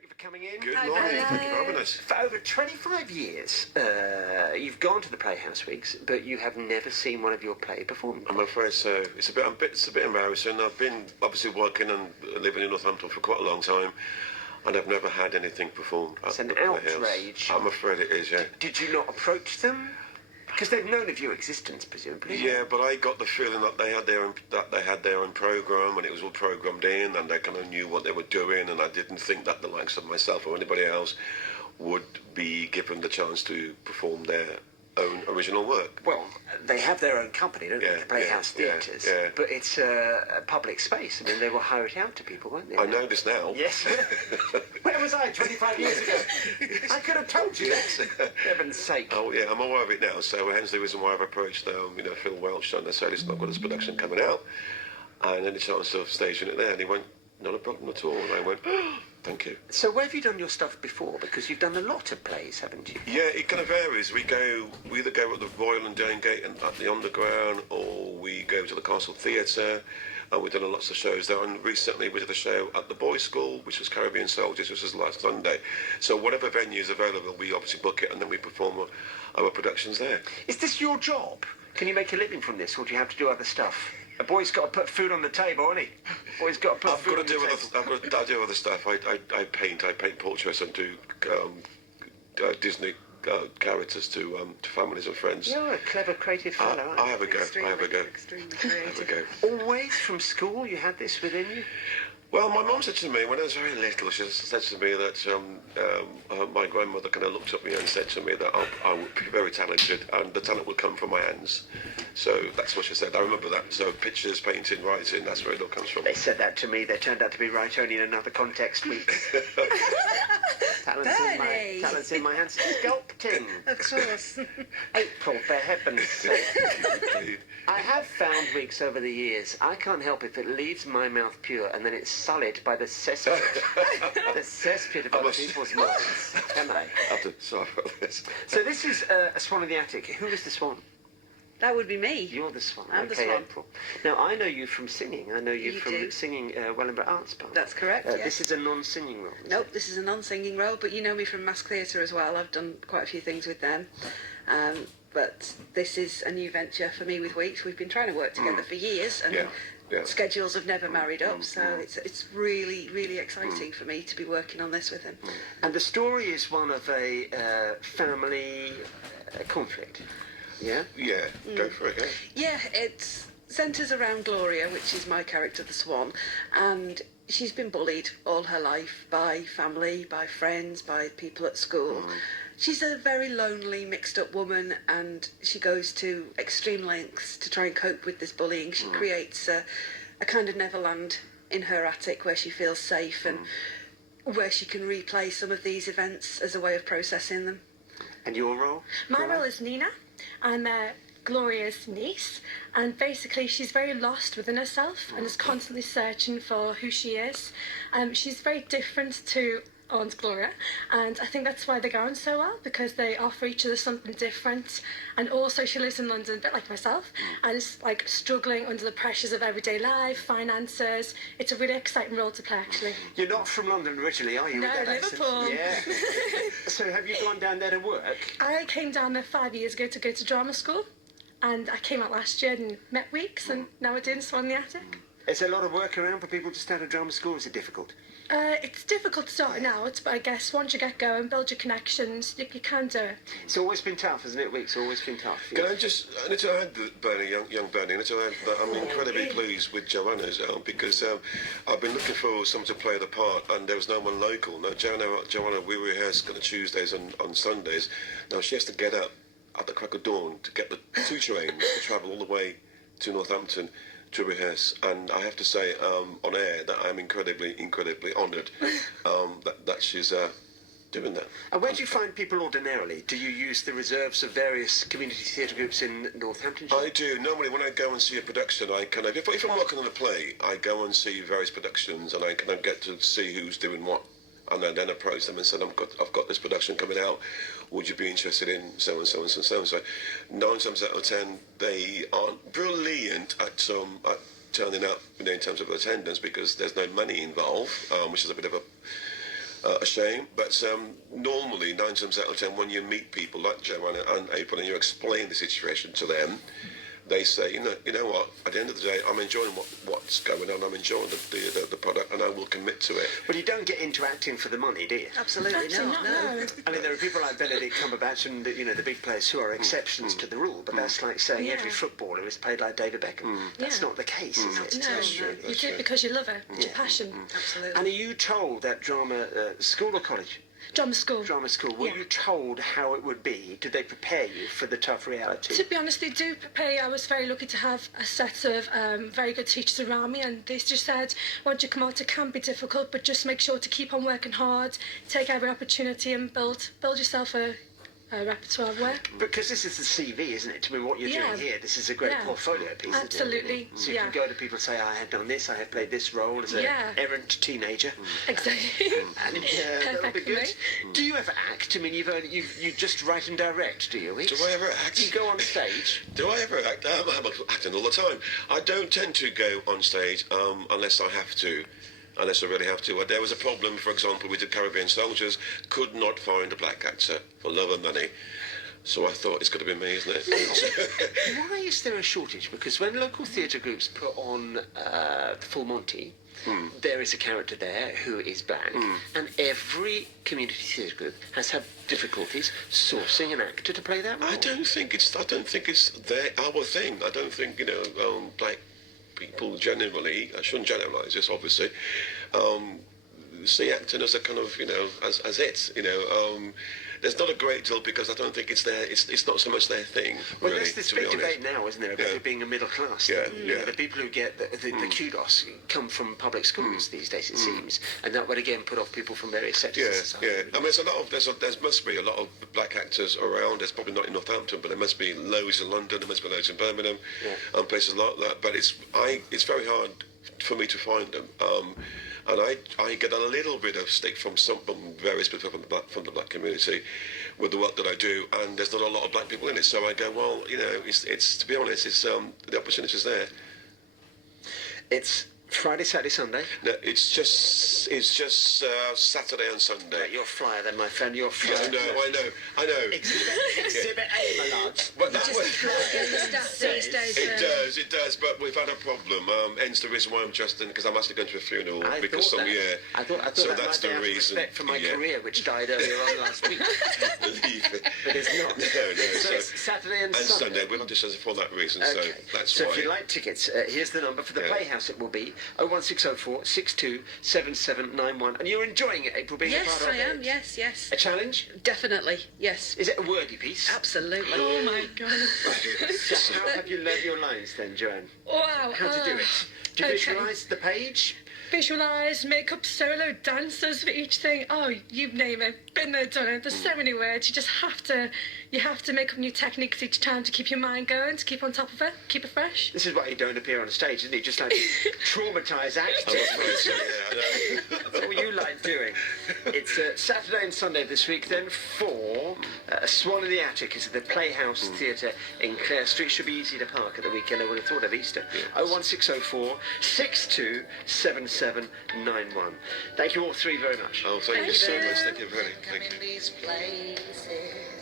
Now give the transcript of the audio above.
Thank you for coming in. Good morning. Thank you for having us. For over 25 years, you've gone to the Playhouse Weeks, but you have never seen one of your play performed. I'm afraid so. It's a bit embarrassing. I've been obviously working and living in Northampton for quite a long time, and I've never had anything performed. It's an outrage. I'm afraid it is, yeah. Did you not approach them? Because they've known of your existence, presumably. Yeah, but I got the feeling that they had their own programme, and it was all programmed in, and they kind of knew what they were doing, and I didn't think that the likes of myself or anybody else would be given the chance to perform their own original work. Well, they have their own company, don't they? The Playhouse Theatres. Yeah. But it's a public space. I mean, they will hire it out to people, won't they? I know this now. Yes. Where was I 25 years ago? I could have told you that. For heaven's sake. Oh, yeah, I'm aware of it now. So hence the reason why I've approached Phil Welch, and I said it's not got this production coming out. And any chance of staging it there? And he went, not a problem at all. And I went, thank you. So where have you done your stuff before? Because you've done a lot of plays, haven't you? Yeah, it kind of varies. We either go at the Royal and Danegate and at the Underground, or we go to the Castle Theatre, and we've done lots of shows there. And recently we did a show at the Boys' School, which was Caribbean Soldiers, which was last Sunday. So whatever venue is available, we obviously book it, and then we perform our productions there. Is this your job? Can you make a living from this, or do you have to do other stuff? A boy's got to put food on the table, hasn't he? Boy's got to put food on the table. I do other stuff. I paint portraits and do Disney characters to families and friends. You're a clever, creative fellow, aren't you? I have a go. Extremely creative. Always from school you had this within you? Well, my mum said to me, when I was very little, she said to me that my grandmother kind of looked at me and said to me that I would be very talented and the talent would come from my hands. So that's what she said. I remember that. So pictures, painting, writing, that's where it all comes from. They said that to me. They turned out to be right only in another context. Talents in my hands. Sculpting. Of course. April, for heaven's sake. I have found wigs over the years. I can't help if it leaves my mouth pure and then it's sullied by the cesspit. The cesspit of other people's minds. Can I? Sorry about this. So this is a Swan in the Attic. Who is the Swan? That would be me. You're the Swan. I'm the Swan. April. Now, I know you from singing. I know you from singing Wellingborough Arts Park. That's correct, yes. This is a non-singing role, Nope, this is a non-singing role, but you know me from Mask Theatre as well. I've done quite a few things with them. But this is a new venture for me with Weeks. We've been trying to work together for years, and schedules have never married up, so it's really, really exciting for me to be working on this with him. And the story is one of a family conflict. Yeah? Yeah, go for it, Yeah, it centres around Gloria, which is my character, the Swan, and she's been bullied all her life by family, by friends, by people at school. She's a very lonely, mixed-up woman, and she goes to extreme lengths to try and cope with this bullying. She creates a kind of Neverland in her attic where she feels safe and where she can replay some of these events as a way of processing them. And your role? My role is Nina. I'm Gloria's niece, and basically she's very lost within herself and is constantly searching for who she is. She's very different to Aunt Gloria, and I think that's why they get on so well, because they offer each other something different. And also she lives in London, a bit like myself, and is like struggling under the pressures of everyday life, finances. It's a really exciting role to play, actually. You're not from London originally, are you? No, Liverpool. Yeah. So have you gone down there to work? I came down there 5 years ago to go to drama school, and I came out last year and met Weeks, and now we're doing Swan in the Attic. Is there a lot of work around for people to start a drama school? Is it difficult? It's difficult starting out, but I guess once you get going, build your connections, you can do it. It's always been tough, hasn't it, Weeks? Always been tough. Can I need to add, Bernie, young Bernie, I need to add that I'm incredibly pleased with Joanna as well, because I've been looking for someone to play the part, and there was no one local. Now, Joanna, we rehearse on Tuesdays and on Sundays. Now, she has to get up at the crack of dawn to get the 2 trains to travel all the way to Northampton to rehearse, and I have to say on air that I'm incredibly honoured that she's doing that. And where do you find people ordinarily? Do you use the reserves of various community theatre groups in Northamptonshire? I do. Normally when I go and see a production, I kind of, if I'm working on a play, I go and see various productions, and I kind of get to see who's doing what, and I then approach them and said, I've got this production coming out, would you be interested in so and so and so and so? So 9 times out of 10, they aren't brilliant at turning up, in terms of attendance, because there's no money involved, which is a bit of a shame. But normally, 9 times out of 10, when you meet people like Joanna and April and you explain the situation to them, they say, you know what, at the end of the day, I'm enjoying what's going on, I'm enjoying the product, and I will commit to it. But you don't get into acting for the money, do you? Absolutely not. No. I mean, there are people like Benedict Cumberbatch and, the big players who are exceptions to the rule, but that's like saying every footballer is played like David Beckham. That's not the case, is it? No, That's true, you that's do it true. because you love it. It's your passion. Absolutely. And are you told at drama school or college? Drama school. Drama school. Were you told how it would be? Did they prepare you for the tough reality? To be honest, they do prepare you. I was very lucky to have a set of very good teachers around me, and they just said, once you come out, it can be difficult, but just make sure to keep on working hard, take every opportunity, and build yourself a repertoire of work. Because this is the CV, isn't it? I mean, what you're doing here, this is a great portfolio piece. Absolutely. Isn't it? So you can go to people and say, I had done this, I had played this role as an errant teenager. Exactly. And that'll be good. Do you ever act? I mean, you just write and direct, do you? Do I ever act? You go on stage. Do I ever act? I'm acting all the time. I don't tend to go on stage unless I have to. Unless I really have to. There was a problem, for example, with the Caribbean Soldiers, could not find a black actor for love and money. So I thought, it's got to be me, isn't it? Why is there a shortage? Because when local theatre groups put on Full Monty, there is a character there who is black, and every community theatre group has had difficulties sourcing an actor to play that role. I don't think it's our thing. I don't think, black people generally, I shouldn't generalise this obviously, see acting as a kind of, as it, there's not a great deal because I don't think it's not so much their thing. Well, really, there's this to be big honest. debate now, isn't there, about it being a middle class. The people who get the kudos come from public schools these days, it seems, and that would again put off people from various sectors of society. I mean, there must be a lot of black actors around. There's probably not in Northampton, but there must be loads in London. There must be loads in Birmingham, and places like that. But it's very hard for me to find them. And I get a little bit of stick from various people from the black community with the work that I do, and there's not a lot of black people in it. So I go, well, it's to be honest, it's the opportunity's there. It's Friday, Saturday, Sunday. No, it's just Saturday and Sunday. Right, you're flyer then, my friend. You're flyer. I know. Exhibit A, my lord. But that was, These days, it does. But we've had a problem. Hence the reason why I'm just in, because I'm actually going to a funeral I because thought I thought so that that's the might be reason. Respect for my career, which died earlier on last week. But it's not. No. So it's Saturday and Sunday. We're just for that reason. Okay. So that's so why. if you'd like tickets, here's the number for the Playhouse. It will be 01604 62 7791. And you're enjoying it, April, being a Yes, part of I it? am. Yes. A challenge? Definitely. Yes. Is it a wordy piece? Absolutely. Oh my god. So how have you learnt your lines then, Joanne? Wow. How do you do it? Do you okay. visualise the page? Visualise, make up solo dancers for each thing. Oh, you name it. Been there, done it. There's so many words. You just have to make up new techniques each time to keep your mind going, to keep on top of it, keep it fresh. This is why you don't appear on stage, isn't it? Just like traumatise actors. That's all you like doing. It's Saturday and Sunday this week then for Swan in the Attic. It's at the Playhouse Theatre in Clare Street. Should be easy to park at the weekend. I would have thought of Easter. 01604 62 7791. Thank you all three very much. Oh, thank you so much. Thank you very much. Thank you. These places.